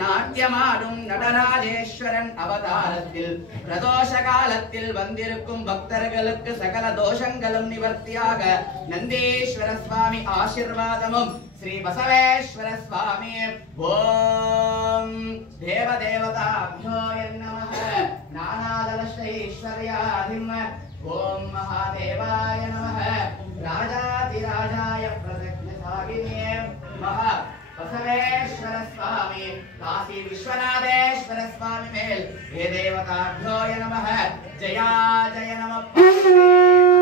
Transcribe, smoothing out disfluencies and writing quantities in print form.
நாட்டியமாடும் நடராஜேஸ்வரன் அவதாரத்தில் பிரதோஷ காலத்தில் வந்திருக்கும் பக்தர்களுக்கு சகல தோஷங்களும் நிவர்த்தியாக நந்தீஸ்வர சுவாமி ஆசீர்வாதமும் ஸ்ரீ பசவேஸ்வர சுவாமி ஓம் தேவதேவதாभ्यो நமः நானாதலஸ்ரீஸ்வர்யாதிம் ஓம் மகாதேவாய நமः ராஜாதிராஜாய பிரதக்ஞசாகினே மகா बसवेश्वर स्वामी काशी विश्वनाथेश्वर स्वामी मेल हे देवताभ्यो नमः जया जय नमः।